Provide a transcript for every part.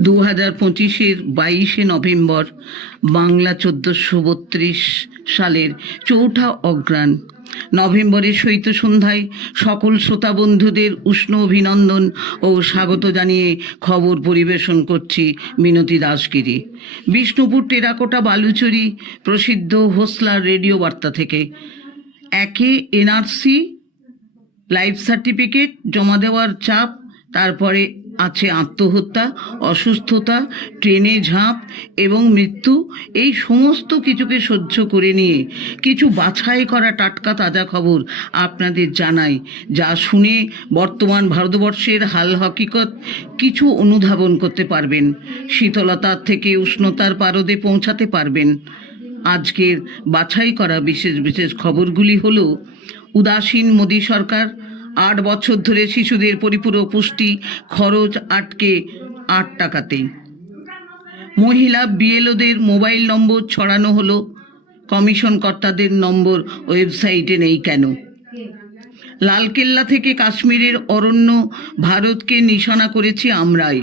দু হাজার পঁচিশের বাইশে নভেম্বর বাংলা চোদ্দোশো বত্রিশ সালের চৌঠা অগ্রাণ নভেম্বরের শৈত সন্ধ্যায় সকল শ্রোতা বন্ধুদের উষ্ণ অভিনন্দন ও স্বাগত জানিয়ে খবর পরিবেশন করছি মিনতি দাসগিরি বিষ্ণুপুর টেরাকোটা বালুচুরি প্রসিদ্ধ হোসলা রেডিও বার্তা থেকে। একে এনআরসি, লাইফ সার্টিফিকেট, জমা দেওয়ার চাপ, তারপরে আছে আত্মহত্যা, অসুস্থতা, ট্রেনে ঝাঁপ এবং মৃত্যু, এই সমস্ত কিছুকে সহ্য করে নিয়ে কিছু বাছাই করা টাটকা তাজা খবর আপনাদের জানাই, যা শুনে বর্তমান ভারতবর্ষের হাল হকিকত কিছু অনুধাবন করতে পারবেন শীতলতার থেকে উষ্ণতার পারদে পৌঁছাতে পারবেন। আজকের বাছাই করা বিশেষ বিশেষ খবরগুলি হলো, উদাসীন মোদী সরকার আট বছর ধরে শিশুদের পরিপূরক পুষ্টি খরচ আটকে আট টাকাতেই মহিলা বিএলওদের মোবাইল নম্বর ছড়ানো হলো। কমিশন কর্তাদের নম্বর ওয়েবসাইটে নেই কেন? লালকেল্লা থেকে কাশ্মীরের অরণ্য ভারতকে নিশানা করেছি আমরাই।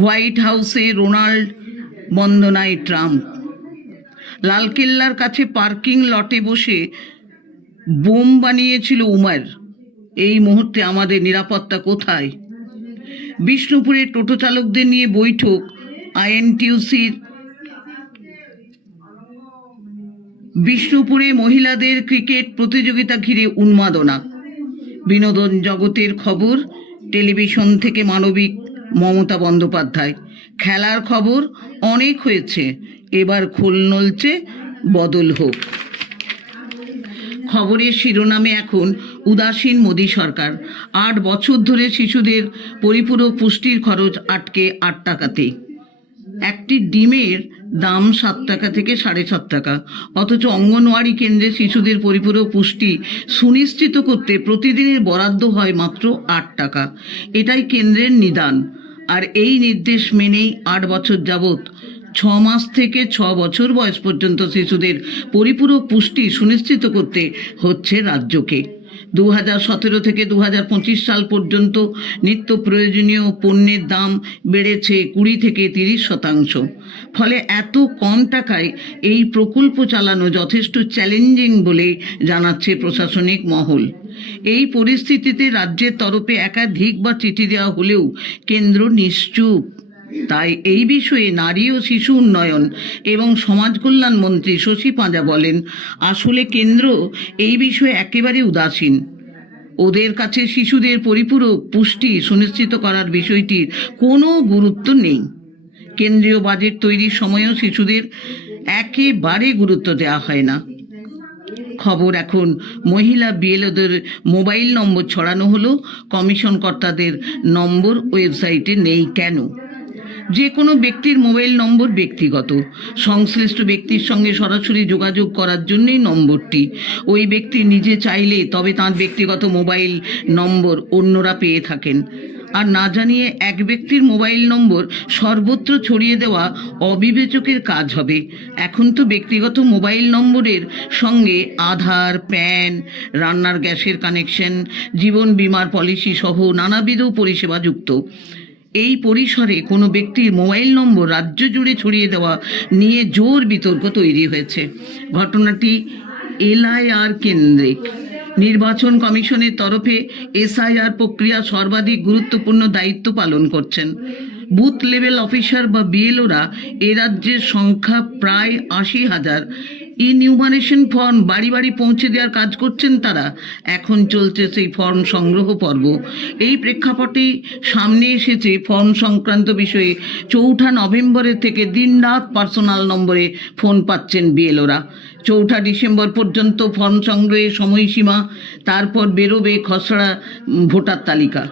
হোয়াইট হাউসে রোনাল্ড বন্দনায় ট্রাম্প। লালকেল্লার কাছে পার্কিং লটে বসে বোম বানিয়েছিল উমার। এই মুহূর্তে আমাদের নিরাপত্তা কোথায়? বিষ্ণুপুরে টোটো চালকদের নিয়ে বৈঠক, আইএনটিউসির। বিষ্ণুপুরে মহিলাদের ক্রিকেট প্রতিযোগিতা ঘিরে উন্মাদনা। বিনোদন জগতের খবর, টেলিভিশন থেকে মানবিক মমতা বন্দ্যোপাধ্যায়। খেলার খবর অনেক হয়েছে, এবার খোল নলছে বদল হোক। খবরের শিরোনামে এখন উদাসীন মোদী সরকার। আট বছর ধরে শিশুদের পরিপূরক পুষ্টির খরচ আটকে আট টাকাতে। একটি ডিমের দাম সাত টাকা থেকে সাড়ে সাত টাকা। অথচ অঙ্গনওয়াড়ি কেন্দ্রে শিশুদের পরিপূরক পুষ্টি সুনিশ্চিত করতে প্রতিদিনের বরাদ্দ হয় মাত্র আট টাকা। এটাই কেন্দ্রের নিদান। আর এই নির্দেশ মেনেই আট বছর যাবত ছ মাস থেকে ছ বছর বয়স পর্যন্ত শিশুদের পরিপূরক পুষ্টি সুনিশ্চিত করতে হচ্ছে রাজ্যকে। দু হাজার সতেরো থেকে দু হাজার পঁচিশ সাল পর্যন্ত নিত্য প্রয়োজনীয় পণ্যের দাম বেড়েছে কুড়ি থেকে তিরিশ শতাংশ। ফলে এত কম টাকায় এই প্রকল্প চালানো যথেষ্ট চ্যালেঞ্জিং বলে জানাচ্ছে প্রশাসনিক মহল। এই পরিস্থিতিতে রাজ্যের তরফে একাধিকবার চিঠি দেওয়া হলেও কেন্দ্র নিশ্চুপ। তাই এই বিষয়ে নারী ও শিশু উন্নয়ন এবং সমাজ কল্যাণ মন্ত্রী শশী পাঁজা বলেন, আসলে কেন্দ্র এই বিষয়ে একেবারে উদাসীন। ওদের কাছে শিশুদের পরিপূরক পুষ্টি সুনিশ্চিত করার বিষয়টির কোনো গুরুত্ব নেই। কেন্দ্রীয় বাজেট তৈরির সময়ও শিশুদের একেবারে গুরুত্ব দেওয়া হয় না। খবর এখন, মহিলা বিএলওদের মোবাইল নম্বর ছড়ানো হলো কমিশন কর্তাদের নম্বর ওয়েবসাইটে নেই কেন? যে কোনো ব্যক্তির মোবাইল নম্বর ব্যক্তিগত। সংশ্লিষ্ট ব্যক্তির সঙ্গে সরাসরি যোগাযোগ করার জন্যই নম্বরটি। ওই ব্যক্তি নিজে চাইলে তবে তাঁর ব্যক্তিগত মোবাইল নম্বর অন্যরা পেয়ে থাকেন। আর না জানিয়ে এক ব্যক্তির মোবাইল নম্বর সর্বত্র ছড়িয়ে দেওয়া অবিবেচকের কাজ হবে। এখন তো ব্যক্তিগত মোবাইল নম্বরের সঙ্গে আধার, প্যান, রান্নার গ্যাসের কানেকশন, জীবন বিমার পলিসি সহ নানাবিধ পরিষেবা যুক্ত। এই পরিসরে কোনো ব্যক্তির মোবাইল নম্বর রাজ্য জুড়ে ছড়িয়ে দেওয়া নিয়ে জোর বিতর্ক তৈরি হয়েছে। ঘটনাটি এলআইআর কেন্দ্রিক। নির্বাচন কমিশনের তরফে এসআইআর প্রক্রিয়া সর্বাধিক গুরুত্বপূর্ণ দায়িত্ব পালন করছেন। বুথ লেভেল অফিসার বা বিএলওরা এ রাজ্যের সংখ্যা প্রায় আশি হাজার। ইনিউমারেশন ফর্ম বাড়ি বাড়ি পৌঁছে দেওয়ার কাজ করছেন তারা। এখন চলছে সেই ফর্ম সংগ্রহ পর্ব। এই প্রেক্ষাপটেই সামনে এসেছে ফর্ম সংক্রান্ত বিষয়ে। চৌঠা নভেম্বরের থেকে দিনরাত পার্সোনাল নম্বরে ফোন পাচ্ছেন বিএলওরা। চৌঠা ডিসেম্বর পর্যন্ত ফর্ম সংগ্রহের সময়সীমা, তারপর বেরোবে খসড়া ভোটার তালিকা।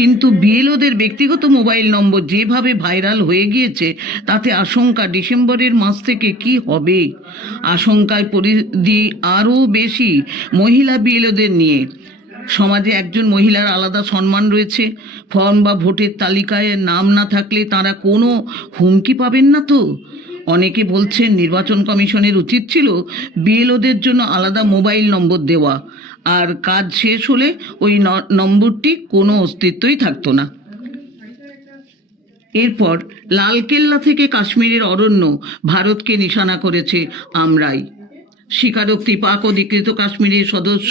কিন্তু বিএলওদের ব্যক্তিগত মোবাইল নম্বর যেভাবে ভাইরাল হয়ে গিয়েছে, তাতে আশঙ্কা ডিসেম্বরের মাস থেকে কি হবে? আশঙ্কায় পরিধি আরও বেশি মহিলা বিএলওদের নিয়ে। সমাজে একজন মহিলার আলাদা সম্মান রয়েছে। ফর্ম বা ভোটের তালিকায় নাম না থাকলে তারা কোনো হুমকি পাবেন না তো? অনেকে বলছেন, নির্বাচন কমিশনের উচিত ছিল বিএলওদের জন্য আলাদা মোবাইল নম্বর দেওয়া। আর কাজ শেষ হলে ওই নম্বরটি কোনো অস্তিত্বই থাকতো না। এরপর লালকেল্লা থেকে কাশ্মীরের অরণ্য ভারতকে নিশানা করেছে আমরাই। স্বীকারোক্তি পাক অধিকৃত কাশ্মীরের সদস্য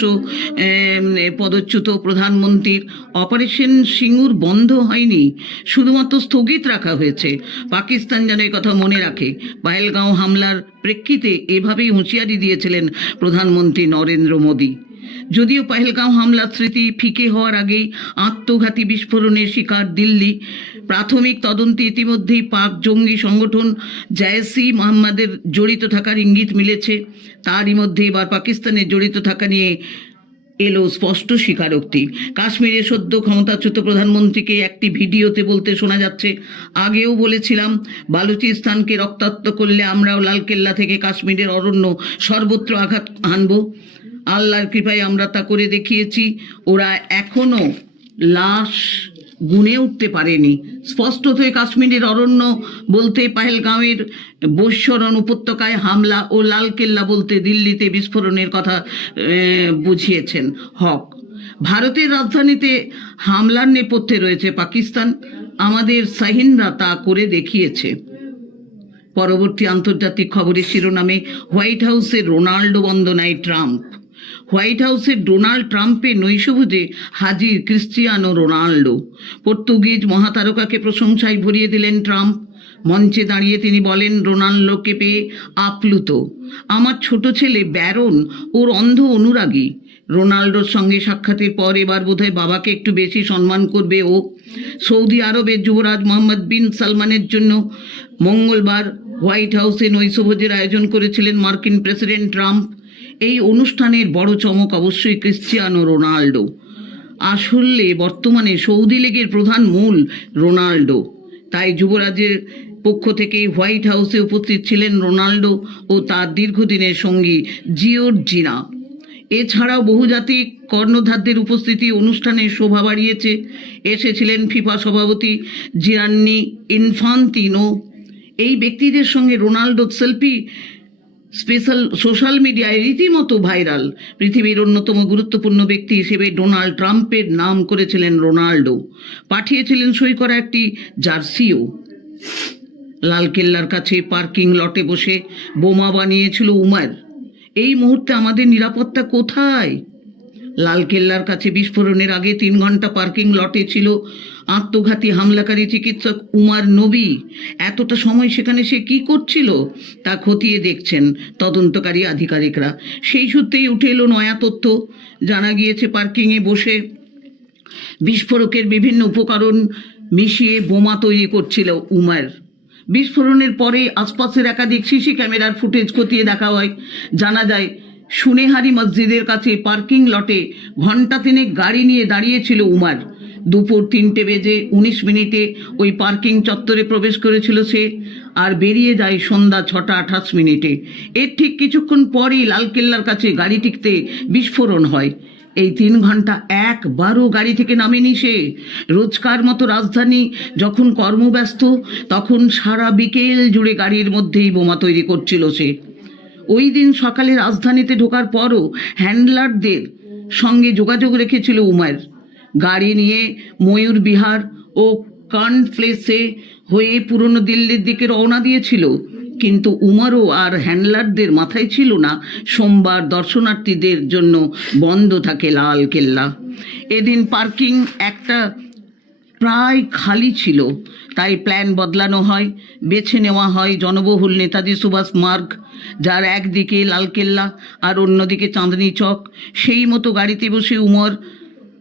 পদচ্যুত প্রধানমন্ত্রীর অপারেশন সিঙ্গুর বন্ধ হয়নি, শুধুমাত্র স্থগিত রাখা হয়েছে। পাকিস্তান যেন কথা মনে রাখে পাহেলগাঁও হামলার প্রেক্ষিতে এভাবেই হুঁশিয়ারি দিয়েছিলেন প্রধানমন্ত্রী নরেন্দ্র মোদী। যদিও পহেলগাঁও হামলার স্মৃতি ফিকে হওয়ার আগেই আত্মঘাতী বিস্ফোরণের শিকার দিল্লি। প্রাথমিক তদন্তে ইতিমধ্যেই পাক জঙ্গি সংগঠন জায়সি মোহাম্মদের জড়িত থাকার ইঙ্গিত মিলেছে। তারই মধ্যে এবার পাকিস্তানের জড়িত থাকা নিয়ে এলো স্পষ্ট স্বীকারোক্তি। কাশ্মীরে সদ্য ক্ষমতাচ্যুত প্রধানমন্ত্রীকে একটি ভিডিওতে বলতে শোনা যাচ্ছে, আগেও বলেছিলাম, বালুচিস্তানকে রক্তাক্ত করলে আমরাও লালকেল্লা থেকে কাশ্মীরের অরণ্য সর্বত্র আঘাত হানব। আল্লাহর কৃপায় আমরা তা করে দেখিয়েছি। ওরা এখনও লাশ গুনে উঠতে পারেনি। স্পষ্টতই কাশ্মীরের অরণ্য বলতে পাহেলগাঁওয়ের বৈশ্বরণ উপত্যকায় হামলা ও লালকেল্লা বলতে দিল্লিতে বিস্ফোরণের কথা বুঝিয়েছেন হক। ভারতের রাজধানীতে হামলার নেপথ্যে রয়েছে পাকিস্তান। আমাদের সাহিনরা তা করে দেখিয়েছে। পরবর্তী আন্তর্জাতিক খবরের শিরোনামে হোয়াইট হাউসের রোনাল্ডো বন্দনায় ট্রাম্প। হোয়াইট হাউসের ডোনাল্ড ট্রাম্পের নৈশভোজে হাজির ক্রিশ্চিয়ানো রোনাল্ডো। পর্তুগিজ মহাতারকাকে প্রশংসায় ভরিয়ে দিলেন ট্রাম্প। মঞ্চে দাঁড়িয়ে তিনি বলেন, রোনাল্ডোকে পেয়ে আপ্লুত। আমার ছোট ছেলে ব্যারন, ওর অন্ধ অনুরাগী। রোনাল্ডোর সঙ্গে সাক্ষাতের পর এবার বোধহয় বাবাকে একটু বেশি সম্মান করবে ও। সৌদি আরবের যুবরাজ মোহাম্মদ বিন সালমানের জন্য মঙ্গলবার হোয়াইট হাউসে নৈশভোজের আয়োজন করেছিলেন মার্কিন প্রেসিডেন্ট ট্রাম্প। এই অনুষ্ঠানের বড় চমক অবশ্যই ক্রিশ্চিয়ানো রোনাল্ডো। আসলে বর্তমানে সৌদি লীগের প্রধান মূল রোনাল্ডো। তাই যুবরাজের পক্ষ থেকে হোয়াইট হাউসে উপস্থিত ছিলেন রোনাল্ডো ও তার দীর্ঘদিনের সঙ্গী জিওর্জিনা। এছাড়াও বহুজাতিক কর্ণধারদের উপস্থিতি অনুষ্ঠানে শোভা বাড়িয়েছে। এসেছিলেন ফিফা সভাপতি জিরান্নি ইনফান্তিনো। এই ব্যক্তিদের সঙ্গে রোনাল্ডো সেলফি স্পেশাল সোশ্যাল মিডিয়ায় রীতিমতো ভাইরাল পৃথিবীর অন্যতম গুরুত্বপূর্ণ ব্যক্তি হিসেবে ডোনাল্ড ট্রাম্পের নাম করেছিলেন রোনাল্ডো। পাঠিয়েছিলেন সই করা একটি জার্সিও। লালকেল্লার কাছে পার্কিং লটে বসে বোমা বানিয়েছিল উমার। এই মুহূর্তে আমাদের নিরাপত্তা কোথায়? লালকেল্লার কাছে বিস্ফোরণের আগে তিন ঘণ্টা পার্কিং লটে ছিল আত্মঘাতী হামলাকারী চিকিৎসক উমার নবী। এতটা সময় সেখানে সে কি করছিল তা খতিয়ে দেখছেন তদন্তকারী আধিকারিকরা। সেই সূত্রেই উঠে এলো নয়া তথ্য। জানা গিয়েছে পার্কিংয়ে বসে বিস্ফোরকের বিভিন্ন উপকরণ মিশিয়ে বোমা তৈরি করছিল উমার। বিস্ফোরণের পরে আশপাশের একাধিক সিসি ক্যামেরার ফুটেজ খতিয়ে দেখা হয়। জানা যায়, সুনেহারি মসজিদের কাছে পার্কিং লটে ঘণ্টা তিনেক গাড়ি নিয়ে দাঁড়িয়েছিল উমার। দুপুর তিনটে বেজে উনিশ মিনিটে ওই পার্কিং চত্বরে প্রবেশ করেছিল সে আর বেরিয়ে যায় সন্ধ্যা ছটা আঠাশ মিনিটে। এর ঠিক কিছুক্ষণ পরই লালকেল্লার কাছে গাড়িটিতে বিস্ফোরণ হয়। এই তিন ঘণ্টা একবারও গাড়ি থেকে নামেনি সে। রোজকার মতো রাজধানী যখন কর্মব্যস্ত, তখন সারা বিকেল জুড়ে গাড়ির মধ্যেই বোমা তৈরি করছিল সে। ওই দিন সকালে রাজধানীতে ঢোকার পরও হ্যান্ডলারদের সঙ্গে যোগাযোগ রেখেছিল উমার গাড়ি নিয়ে ময়ূর বিহার ও কর্নফ্লেসে হয়ে পুরনো দিল্লির দিকে রওনা দিয়েছিল। কিন্তু উমারও আর হ্যান্ডলারদের মাথায় ছিল না সোমবার দর্শনার্থীদের জন্য বন্ধ থাকে লাল কেল্লা। এদিন পার্কিং একটা প্রায় খালি ছিল, তাই প্ল্যান বদলানো হয়, বেছে নেওয়া হয় জনবহুল নেতাজি সুভাষ মার্গ, যার একদিকে লালকেল্লা আর অন্যদিকে চাঁদনি চক। সেই মতো গাড়িতে বসে উমর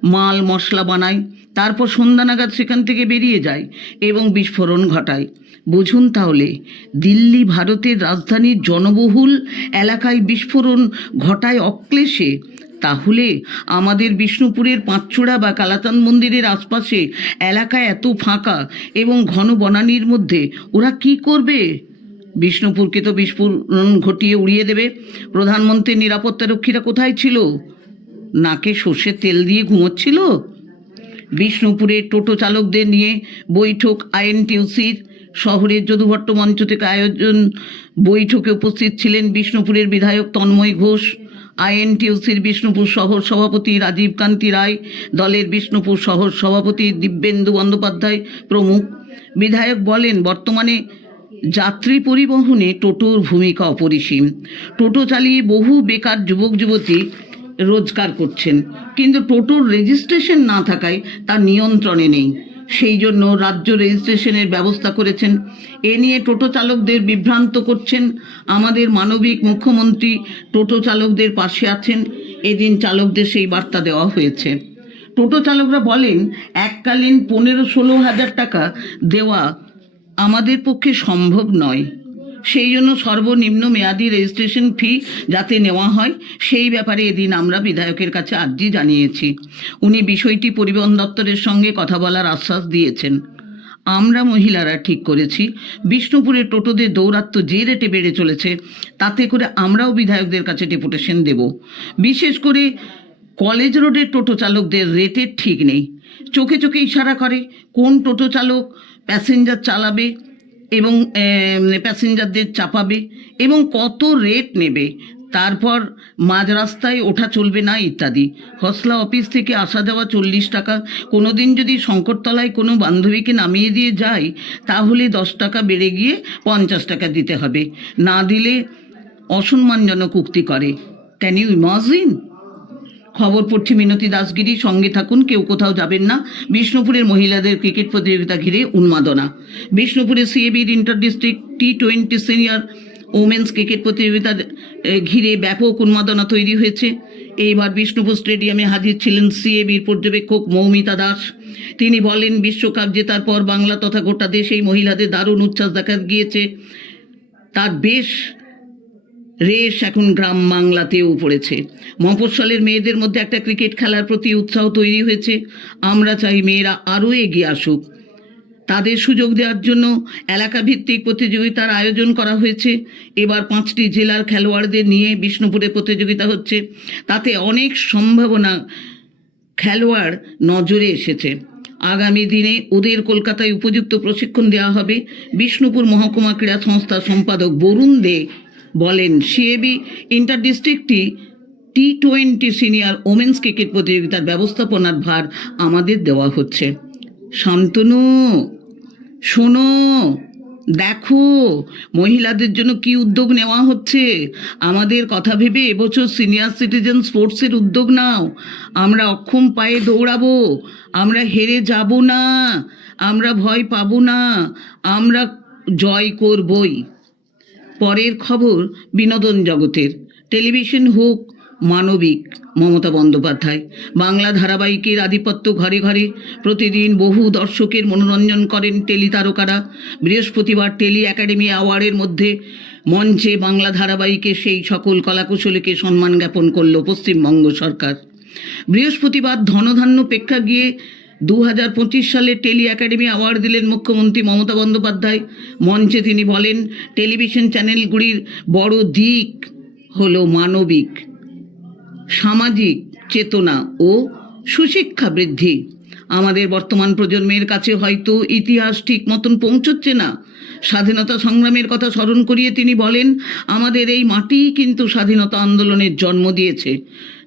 মাল, মশলা বানায়, তারপর সন্ধ্যা নাগাদ সেখান থেকে বেরিয়ে যায় এবং বিস্ফোরণ ঘটায়। বুঝুন তাহলে, দিল্লি ভারতের রাজধানীর জনবহুল এলাকায় বিস্ফোরণ ঘটায় অক্লেশে? তাহলে আমাদের বিষ্ণুপুরের পাঁচচূড়া বা কালাচাঁদ মন্দিরের আশপাশে এলাকা এত ফাঁকা এবং ঘন বনানীর মধ্যে, ওরা কি করবে? বিষ্ণুপুরকে তো বিস্ফোরণ ঘটিয়ে উড়িয়ে দেবে। প্রধানমন্ত্রীর নিরাপত্তারক্ষীরা কোথায় ছিল? নাকে সর্ষের তেল দিয়ে ঘুমোচ্ছিল? বিষ্ণুপুরে টোটো চালকদের নিয়ে বৈঠক আইএনটিউসির। শহরের যদুভট্ট মঞ্চ থেকে আয়োজন বৈঠকে উপস্থিত ছিলেন বিষ্ণুপুরের বিধায়ক তন্ময় ঘোষ। আইএনটিউসির বিষ্ণুপুর শহর সভাপতি রাজীব কান্তি রায়, দলের বিষ্ণুপুর শহর সভাপতি দিব্যেন্দু বন্দ্যোপাধ্যায় প্রমুখ। বিধায়ক বলেন, বর্তমানে যাত্রী পরিবহনে টোটোর ভূমিকা অপরিসীম। টোটো চালিয়ে বহু বেকার যুবক যুবতী রোজগার করছেন। কিন্তু টোটোর রেজিস্ট্রেশন না থাকায় তা নিয়ন্ত্রণে নেই। সেই জন্য রাজ্য রেজিস্ট্রেশনের ব্যবস্থা করেছেন। এ নিয়ে টোটো চালকদের বিভ্রান্ত করছেন। আমাদের মানবিক মুখ্যমন্ত্রী টোটো চালকদের পাশে আছেন। এদিন চালকদের সেই বার্তা দেওয়া হয়েছে। টোটো চালকরা বলেন, এককালীন পনেরো ষোলো হাজার টাকা দেওয়া আমাদের পক্ষে সম্ভব নয়। সেই জন্য সর্বনিম্ন মেয়াদি রেজিস্ট্রেশন ফি যাতে নেওয়া হয়, সেই ব্যাপারে এদিন আমরা বিধায়কের কাছে আর্জি জানিয়েছি। উনি বিষয়টি পরিবহন দপ্তরের সঙ্গে কথা বলার আশ্বাস দিয়েছেন। আমরা মহিলারা ঠিক করেছি। বিষ্ণুপুরের টোটোদের দৌরাত্ম যে রেটে বেড়ে চলেছে, তাতে করে আমরাও বিধায়কদের কাছে ডেপুটেশন দেব। বিশেষ করে কলেজ রোডের টোটো চালকদের রেটের ঠিক নেই। চোখে চোখে ইশারা করে, কোন টোটো চালক প্যাসেঞ্জার চালাবে এবং প্যাসেঞ্জারদের চাপাবে এবং কত রেট নেবে, তারপর মাঝ রাস্তায় ওঠা চলবে না ইত্যাদি। হসলা অফিস থেকে আসা যাওয়া চল্লিশ টাকা কোনো দিন যদি শঙ্করতলায় কোনো বান্ধবীকে নামিয়ে দিয়ে যাই তাহলে দশ টাকা বেড়ে গিয়ে পঞ্চাশ টাকা দিতে হবে। না দিলে অসম্মানজনক উক্তি করে। ক্যান ইউ ইমাজিন খবর পড়ছি মিনতি দাসগিরি, সঙ্গে থাকুন, কেউ কোথাও যাবেন না। বিষ্ণুপুরের মহিলাদের ক্রিকেট প্রতিযোগিতা ঘিরে উন্মাদনা। বিষ্ণুপুরের সিএবির inter district T twenty senior women's cricket প্রতিযোগিতা ঘিরে ব্যাপক উন্মাদনা তৈরি হয়েছে। এইবার বিষ্ণুপুর স্টেডিয়ামে হাজির ছিলেন সিএবির পর্যবেক্ষক মৌমিতা দাস। তিনি বলেন, বিশ্বকাপ জেতার পর বাংলা তথা গোটা দেশেই মহিলাদের দারুণ উচ্ছ্বাস দেখা গিয়েছে। তার বেশ রেশ এখন গ্রাম বাংলাতেও পড়েছে। মফস্বলের মেয়েদের মধ্যে একটা ক্রিকেট খেলার প্রতি উৎসাহ তৈরি হয়েছে। আমরা চাই মেয়েরা আরও এগিয়ে আসুক। তাদের সুযোগ দেওয়ার জন্য এলাকা ভিত্তিক প্রতিযোগিতার আয়োজন করা হয়েছে। এবার পাঁচটি জেলার খেলোয়াড়দের নিয়ে বিষ্ণুপুরে প্রতিযোগিতা হচ্ছে। তাতে অনেক সম্ভাবনা খেলোয়াড় নজরে এসেছে। আগামী দিনে ওদের কলকাতায় উপযুক্ত প্রশিক্ষণ দেওয়া হবে। বিষ্ণুপুর মহকুমা ক্রীড়া সংস্থার সম্পাদক বরুণ দে বলেন, CAB inter ডিস্ট্রিক্টটি T twenty senior women's cricket প্রতিযোগিতার ব্যবস্থাপনার ভার আমাদের দেওয়া হচ্ছে। শান্তনু, শোনো, দেখো, মহিলাদের জন্য কি উদ্যোগ নেওয়া হচ্ছে? আমাদের কথা ভেবে এবছর সিনিয়র সিটিজেন স্পোর্টসের উদ্যোগ নাও। আমরা অক্ষম পায়ে দৌড়াবো। আমরা হেরে যাব না। আমরা ভয় পাবো না। আমরা জয় করবই। পরের খবর বিনোদন জগতের। টেলিভিশন হোক, মানবিক, মমতা বন্দ্যোপাধ্যায়। বাংলা ধারাবাহিকের আধিপত্য ঘরে ঘরে প্রতিদিন বহু দর্শকের মনোরঞ্জন করেন টেলি তারকারা বৃহস্পতিবার টেলি একাডেমি অ্যাওয়ার্ডের মধ্যে মঞ্চে বাংলা ধারাবাহিকের সেই সকল কলাকুশলীকে সম্মান জ্ঞাপন করল পশ্চিমবঙ্গ সরকার। বৃহস্পতিবার ধনধান্য প্রেক্ষা গিয়ে দু হাজার পঁচিশ সালে টেলি একাডেমি অ্যাওয়ার্ড দিলেন মুখ্যমন্ত্রী মমতা বন্দ্যোপাধ্যায়। মঞ্চে তিনি বলেন, টেলিভিশন চ্যানেলগুলির বড় দিক হল মানবিক, সামাজিক চেতনা ও সুশিক্ষা বৃদ্ধি। আমাদের বর্তমান প্রজন্মের কাছে হয়তো ইতিহাস ঠিক মতন পৌঁছচ্ছে না। স্বাধীনতা সংগ্রামের কথা স্মরণ করিয়ে তিনি বলেন, আমাদের এই মাটি কিন্তু স্বাধীনতা আন্দোলনের জন্ম দিয়েছে।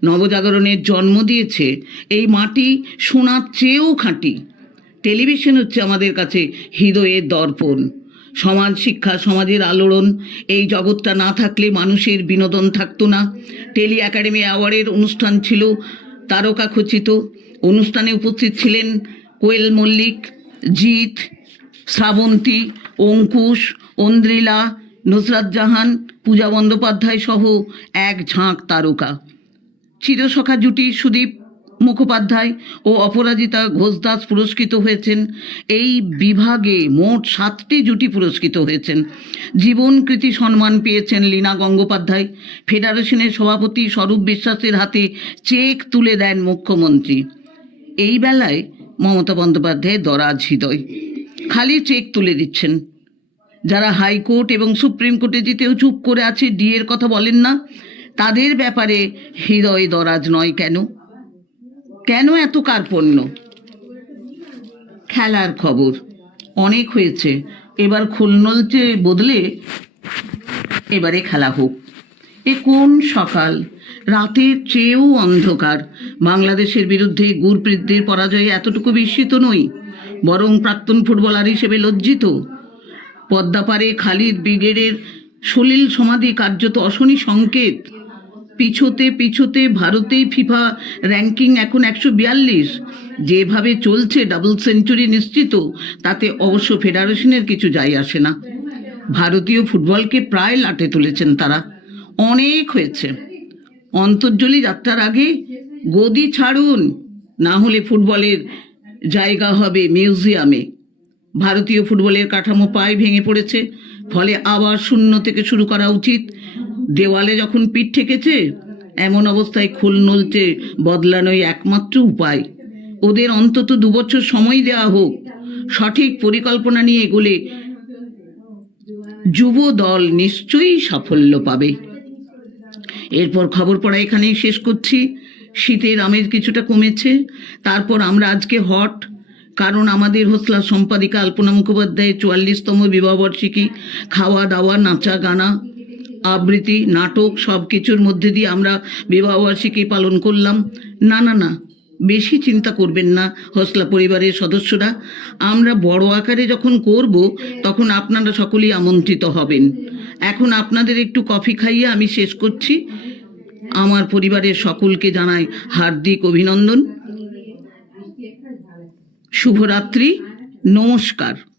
নবজাগরণের জন্ম দিয়েছে, এই মাটি সোনার চেয়েও খাঁটি। টেলিভিশন হচ্ছে আমাদের কাছে হৃদয়ের দর্পণ। সমাজ শিক্ষা, সমাজের আলোড়ন, এই জগৎটা না থাকলে মানুষের বিনোদন থাকতো না। টেলি একাডেমি অ্যাওয়ার্ডের অনুষ্ঠান ছিল তারকা খচিত। অনুষ্ঠানে উপস্থিত ছিলেন কোয়েল মল্লিক, জিৎ, শ্রাবন্তী, অঙ্কুশ, অন্দ্রিলা, নুসরাত জাহান, পূজা বন্দ্যোপাধ্যায় সহ এক ঝাঁক তারকা। চিরসখা জুটি সুদীপ মুখোপাধ্যায় ও অপরাজিতা ঘোষ দাস পুরস্কৃত হয়েছেন। এই বিভাগে মোট সাতটি জুটি পুরস্কৃত হয়েছেন। জীবন কৃতি সম্মান পেয়েছেন লীনা গঙ্গোপাধ্যায়। ফেডারেশনের সভাপতি স্বরূপ বিশ্বাসের হাতে চেক তুলে দেন মুখ্যমন্ত্রী। এই বেলায় মমতা বন্দ্যোপাধ্যায় দরাজ হৃদয়। খালি চেক তুলে দিচ্ছেন। যারা হাইকোর্ট এবং সুপ্রিম কোর্টে জিতেও চুপ করে আছে, ডিএর কথা বলেন না। তাদের ব্যাপারে হৃদয় দরাজ নয় কেন? কেন এত কার্পণ্য? খেলার খবর। অনেক হয়েছে। এবার খুলনলচে বদলে এবারে খেলা হোক। এ কোন সকাল? রাতের চেয়েও অন্ধকার। বাংলাদেশের বিরুদ্ধে গুরপ্রীতদের পরাজয়ে এতটুকু বিস্মিত নই, বরং প্রাক্তন ফুটবলার হিসেবে লজ্জিত। পদ্মাপাড়ে খালিদ ব্রিগেডের সলিল সমাধি কার্যত অশনি সংকেত। পিছোতে পিছোতে ভারতেই ফিফা র্যাঙ্কিং এখন একশো বিয়াল্লিশ। যেভাবে চলছে ডাবল সেঞ্চুরি নিশ্চিত, তাতে অবশ্য ফেডারেশনের কিছু যায় আসে না। ভারতীয় ফুটবলকে প্রায় লাটে তুলেছেন তারা। অনেক হয়েছে। অন্তর্জলি যাত্রার আগে গদি ছাড়ুন, না হলে ফুটবলের জায়গা হবে মিউজিয়ামে। ভারতীয় ফুটবলের কাঠামো পায়ে ভেঙে পড়েছে, ফলে আবার শূন্য থেকে শুরু করা উচিত। দেওয়ালে যখন পিঠ ঠেকেছে, এমন অবস্থায় খোল নলচে বদলানোই একমাত্র উপায়। ওদের অন্তত দুবছর সময় দেওয়া হোক। সঠিক পরিকল্পনা নিয়ে এগোলে যুব দল নিশ্চয়ই সাফল্য পাবে। এরপর খবর পড়া এখানেই শেষ করছি। শীতের আমেজ কিছুটা কমেছে। তারপর আমরা আজকে হট, কারণ আমাদের হোসলা সম্পাদিকা আল্পনা মুখোপাধ্যায়ের চুয়াল্লিশতম বিবাহবার্ষিকী খাওয়া দাওয়া নাচা গানা আবৃত্তি, নাটক সব কিছুর মধ্যে দিয়ে আমরা বিবাহবার্ষিকী পালন করলাম। না না না, বেশি চিন্তা করবেন না, হোসলা পরিবারের সদস্যরা। আমরা বড় আকারে যখন করব, তখন আপনারা সকলেই আমন্ত্রিত হবেন। এখন আপনাদের একটু কফি খাইয়ে আমি শেষ করছি। আমার পরিবারের সকলকে জানাই হার্দিক অভিনন্দন। শুভরাত্রি, নমস্কার।